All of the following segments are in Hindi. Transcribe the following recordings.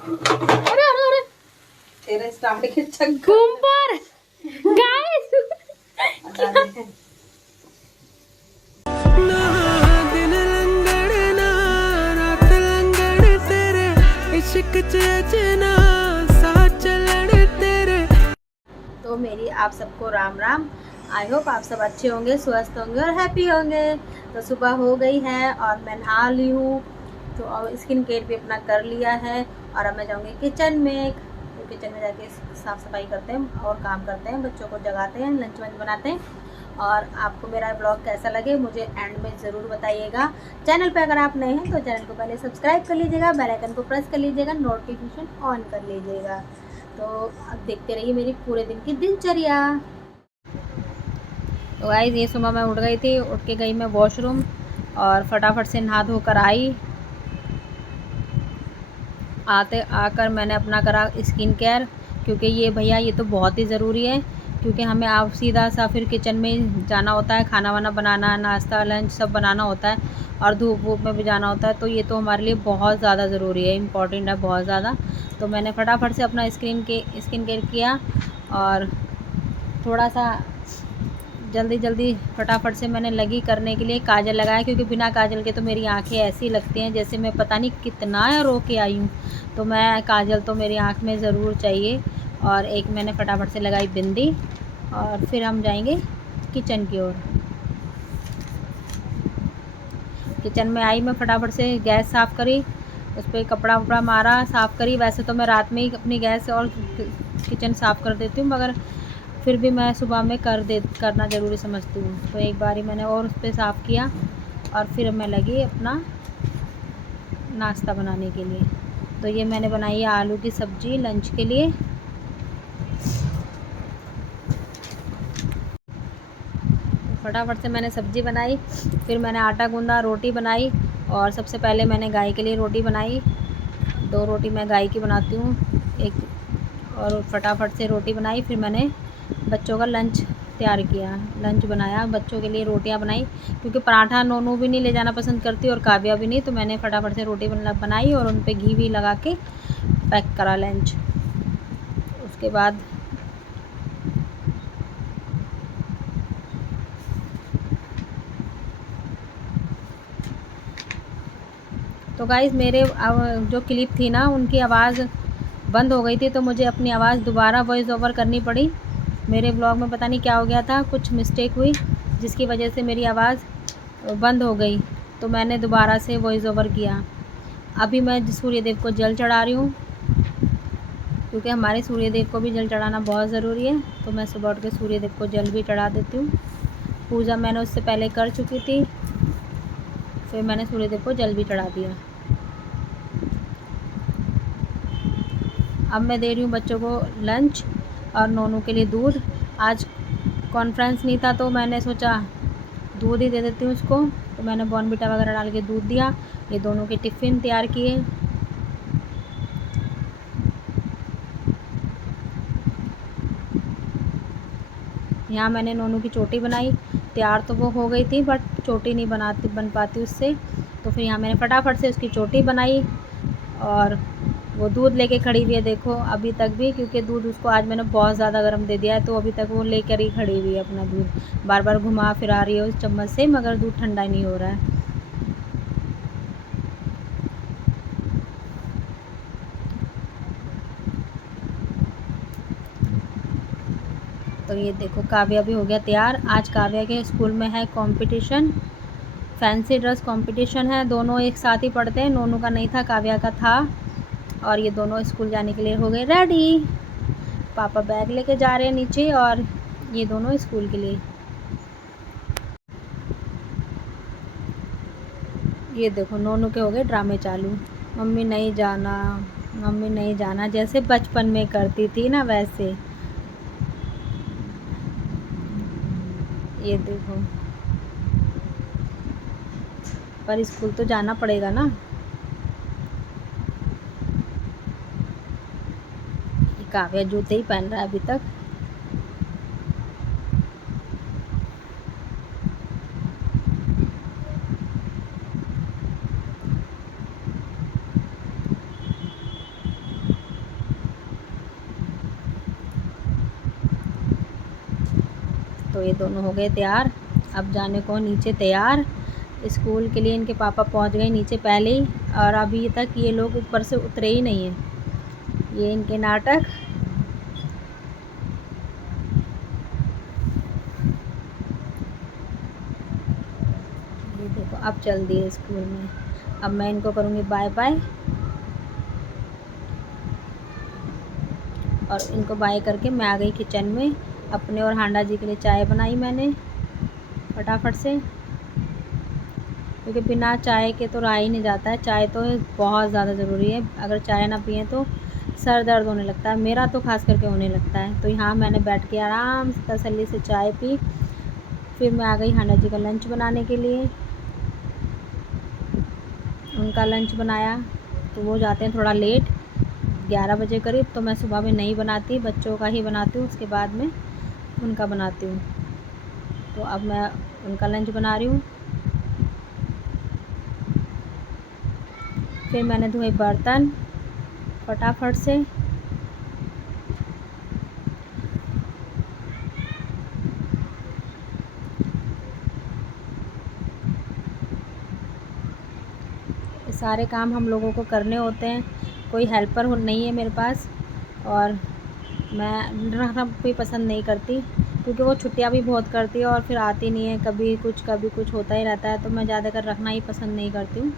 अरे अरे अरे तेरा स्टार्ट के चक्कर ऊपर गाइस दिन लंगड़ ना रात लंगड़ तेरे इश्क च अचना साथ चलण तेरे। तो मेरी आप सबको राम राम। आई होप आप सब अच्छे होंगे, स्वस्थ होंगे और हैप्पी होंगे। तो सुबह हो गई है और मैं नहा ली हूँ, तो अब स्किन केयर भी अपना कर लिया है और अब मैं जाऊँगी किचन में। तो किचन में जाके साफ़ सफाई करते हैं और काम करते हैं, बच्चों को जगाते हैं, लंच वंच बनाते हैं। और आपको मेरा ब्लॉग कैसा लगे मुझे एंड में ज़रूर बताइएगा। चैनल पे अगर आप नए हैं तो चैनल को पहले सब्सक्राइब कर लीजिएगा, बेल आइकन को प्रेस कर लीजिएगा, नोटिफिकेशन ऑन कर लीजिएगा। तो अब देखते रहिए मेरी पूरे दिन की दिनचर्या। तो गाइस ये सुबह मैं उठ गई थी, उठ के गई मैं वॉशरूम और फटाफट से नहा धोकर आई। आकर मैंने अपना करा स्किन केयर, क्योंकि ये भैया ये तो बहुत ही ज़रूरी है, क्योंकि हमें आप सीधा सा फिर किचन में जाना होता है, खाना वाना बनाना, नाश्ता लंच सब बनाना होता है और धूप वूप में भी जाना होता है। तो ये तो हमारे लिए बहुत ज़्यादा ज़रूरी है, इम्पॉर्टेंट है बहुत ज़्यादा। तो मैंने फटाफट से अपना स्किन केयर किया और थोड़ा सा जल्दी फटाफट से मैंने लगी करने के लिए काजल लगाया, क्योंकि बिना काजल के तो मेरी आंखें ऐसी लगती हैं जैसे मैं पता नहीं कितना रो के आई हूँ। तो मैं काजल तो मेरी आंख में ज़रूर चाहिए। और एक मैंने फटाफट से लगाई बिंदी और फिर हम जाएंगे किचन की ओर। किचन में आई मैं फटाफट से गैस साफ़ करी, उस पर कपड़ा वपड़ा मारा, साफ़ करी। वैसे तो मैं रात में ही अपनी गैस और किचन साफ़ कर देती हूँ, मगर फिर भी मैं सुबह में करना ज़रूरी समझती हूँ। तो एक बारी मैंने और उस पर साफ़ किया और फिर मैं लगी अपना नाश्ता बनाने के लिए। तो ये मैंने बनाई है आलू की सब्ज़ी लंच के लिए। फटाफट से मैंने सब्ज़ी बनाई, फिर मैंने आटा गूंदा, रोटी बनाई। और सबसे पहले मैंने गाय के लिए रोटी बनाई, 2 रोटी मैं गाय की बनाती हूँ एक, और फटाफट से रोटी बनाई। फिर मैंने बच्चों का लंच तैयार किया, लंच बनाया, बच्चों के लिए रोटियां बनाई, क्योंकि पराठा नोनू भी नहीं ले जाना पसंद करती और काव्या भी नहीं। तो मैंने फटाफट से रोटी बनाई और उन पर घी भी लगा के पैक करा लंच। उसके बाद तो गाइज़ मेरे जो क्लिप थी ना उनकी आवाज़ बंद हो गई थी, तो मुझे अपनी आवाज़ दोबारा वॉइस ओवर करनी पड़ी। मेरे ब्लॉग में पता नहीं क्या हो गया था, कुछ मिस्टेक हुई जिसकी वजह से मेरी आवाज़ बंद हो गई। तो मैंने दोबारा से वॉइस ओवर किया। अभी मैं सूर्यदेव को जल चढ़ा रही हूँ, क्योंकि हमारे सूर्यदेव को भी जल चढ़ाना बहुत ज़रूरी है। तो मैं सुबह उठ के सूर्यदेव को जल भी चढ़ा देती हूँ। पूजा मैंने उससे पहले कर चुकी थी, फिर मैंने सूर्यदेव को जल भी चढ़ा दिया। अब मैं दे रही हूँ बच्चों को लंच और नोनू के लिए दूध। आज कॉन्फ्रेंस नहीं था तो मैंने सोचा दूध ही दे देती हूँ उसको। तो मैंने बॉर्नविटा वगैरह डाल के दूध दिया। ये दोनों के टिफ़िन तैयार किए। यहाँ मैंने नोनू की चोटी बनाई, तैयार तो वो हो गई थी बट चोटी नहीं बन पाती उससे। तो फिर यहाँ मैंने फटाफट से उसकी चोटी बनाई और वो दूध लेके खड़ी हुई है, देखो अभी तक भी, क्योंकि दूध उसको आज मैंने बहुत ज़्यादा गर्म दे दिया है। तो अभी तक वो लेकर ही खड़ी हुई है अपना दूध, बार बार घुमा फिरा रही है उस चम्मच से, मगर दूध ठंडा नहीं हो रहा है। तो ये देखो काव्या भी हो गया तैयार। आज काव्या के स्कूल में है कंपटीशन, फैंसी ड्रेस कंपटीशन है। दोनों एक साथ ही पढ़ते हैं, नोनू का नहीं था, काव्या का था। और ये दोनों स्कूल जाने के लिए हो गए रेडी। पापा बैग लेके जा रहे हैं नीचे और ये दोनों स्कूल के लिए। ये देखो नोनू के हो गए ड्रामे चालू, मम्मी नहीं जाना, मम्मी नहीं जाना, जैसे बचपन में करती थी ना वैसे। ये देखो, पर स्कूल तो जाना पड़ेगा ना। काव्या जूते ही पहन रहा है अभी तक। तो ये दोनों हो गए तैयार, अब जाने को नीचे तैयार स्कूल के लिए। इनके पापा पहुंच गए नीचे पहले ही, और अभी तक ये लोग ऊपर से उतरे ही नहीं हैं। ये इनके नाटक। ये देखो अब चल दिए स्कूल में। अब मैं इनको करूँगी बाय बाय, और इनको बाय करके मैं आ गई किचन में। अपने और हांडा जी के लिए चाय बनाई मैंने फटाफट से, क्योंकि बिना चाय के तो रहा ही नहीं जाता है। चाय तो बहुत ज़्यादा ज़रूरी है, अगर चाय ना पिए तो सर दर्द होने लगता है, मेरा तो खास करके होने लगता है। तो यहाँ मैंने बैठ के आराम से तसल्ली से चाय पी। फिर मैं आ गई हांडा जी का लंच बनाने के लिए। उनका लंच बनाया, तो वो जाते हैं थोड़ा लेट 11 बजे करीब। तो मैं सुबह में नहीं बनाती, बच्चों का ही बनाती हूँ, उसके बाद में उनका बनाती हूँ। तो अब मैं उनका लंच बना रही हूँ। फिर मैंने धोए बर्तन फटाफट से। सारे काम हम लोगों को करने होते हैं, कोई हेल्पर नहीं है मेरे पास, और मैं रखना भी पसंद नहीं करती, क्योंकि वो छुट्टियां भी बहुत करती है और फिर आती नहीं है, कभी कुछ होता ही रहता है। तो मैं ज़्यादातर रखना ही पसंद नहीं करती हूँ,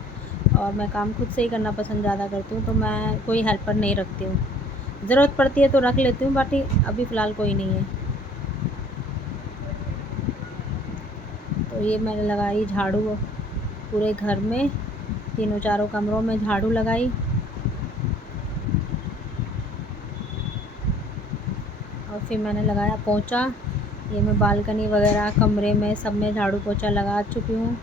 और मैं काम खुद से ही करना पसंद ज़्यादा करती हूँ। तो मैं कोई हेल्पर नहीं रखती हूँ, ज़रूरत पड़ती है तो रख लेती हूँ, बाकी अभी फ़िलहाल कोई नहीं है। तो ये मैंने लगाई झाड़ू पूरे घर में, तीनों चारों कमरों में झाड़ू लगाई। और फिर मैंने लगाया पोंछा। ये मैं बालकनी वगैरह कमरे में सब में झाड़ू पोंछा लगा चुकी हूँ।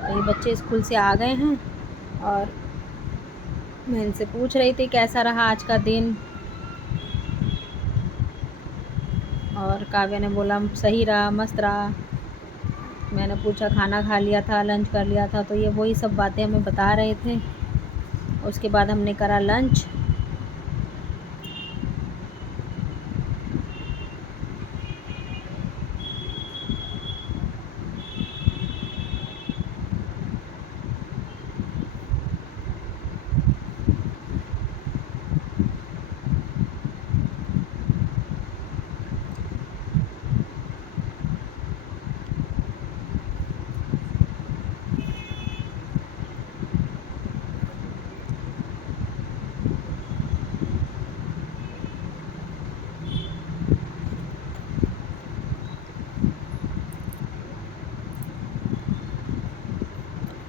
तो ये बच्चे स्कूल से आ गए हैं, और मैं इनसे पूछ रही थी कैसा रहा आज का दिन, और काव्या ने बोला सही रहा, मस्त रहा। मैंने पूछा खाना खा लिया था, लंच कर लिया था, तो ये वही सब बातें हमें बता रहे थे। उसके बाद हमने करा लंच।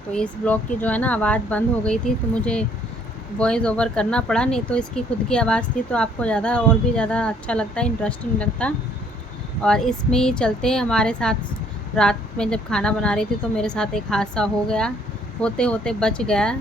तो इस ब्लॉग की जो है ना आवाज़ बंद हो गई थी, तो मुझे वॉइस ओवर करना पड़ा, नहीं तो इसकी खुद की आवाज़ थी तो आपको ज़्यादा और भी ज़्यादा अच्छा लगता, इंटरेस्टिंग लगता। और इसमें ही चलते हमारे साथ रात में जब खाना बना रही थी तो मेरे साथ एक हादसा हो गया, होते होते बच गया।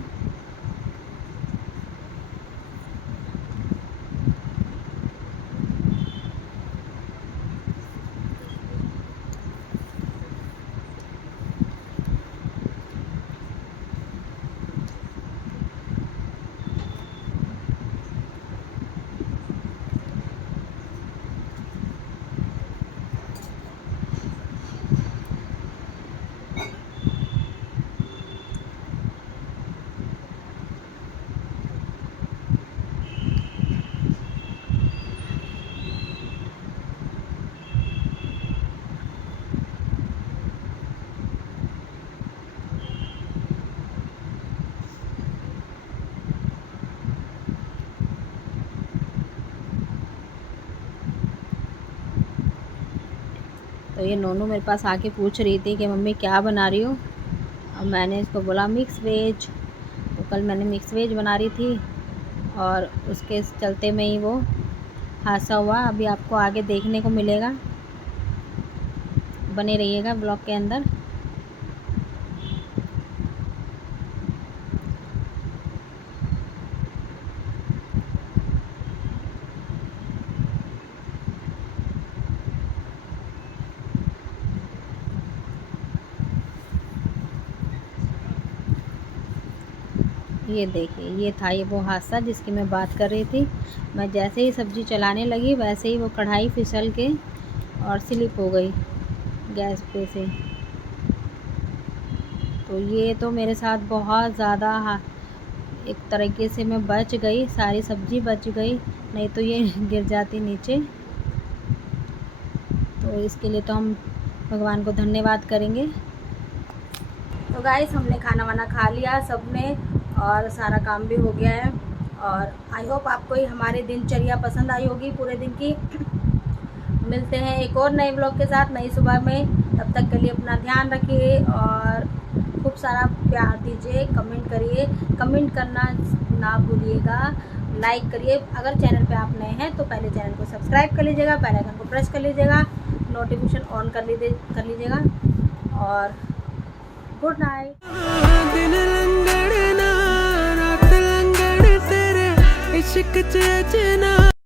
तो ये नोनू मेरे पास आके पूछ रही थी कि मम्मी क्या बना रही हो। और मैंने इसको बोला मिक्स वेज। तो कल मैंने मिक्स वेज बना रही थी, और उसके चलते में ही वो हादसा हुआ। अभी आपको आगे देखने को मिलेगा। बने रहिएगा ब्लॉग के अंदर। ये देखिए, ये था ये वो हादसा जिसकी मैं बात कर रही थी। मैं जैसे ही सब्ज़ी चलाने लगी वैसे ही वो कढ़ाई फिसल के और स्लिप हो गई गैस पे से। तो ये तो मेरे साथ बहुत ज़्यादा एक तरीके से मैं बच गई, सारी सब्ज़ी बच गई, नहीं तो ये गिर जाती नीचे। तो इसके लिए तो हम भगवान को धन्यवाद करेंगे। तो गाइस, हमने खाना वाना खा लिया सबने और सारा काम भी हो गया है। और आई होप आपको ही हमारी दिनचर्या पसंद आई होगी पूरे दिन की। मिलते हैं एक और नए ब्लॉग के साथ नई सुबह में। तब तक के लिए अपना ध्यान रखिए और खूब सारा प्यार दीजिए, कमेंट करिए, कमेंट करना ना भूलिएगा, लाइक करिए। अगर चैनल पे आप नए हैं तो पहले चैनल को सब्सक्राइब कर लीजिएगा, बेल आइकन को प्रेस कर लीजिएगा, नोटिफिकेशन ऑन कर लीजिएगा। और गुड नाइट। दिन लंगड़ना रात लंगड़ तेरे इश्क च अचना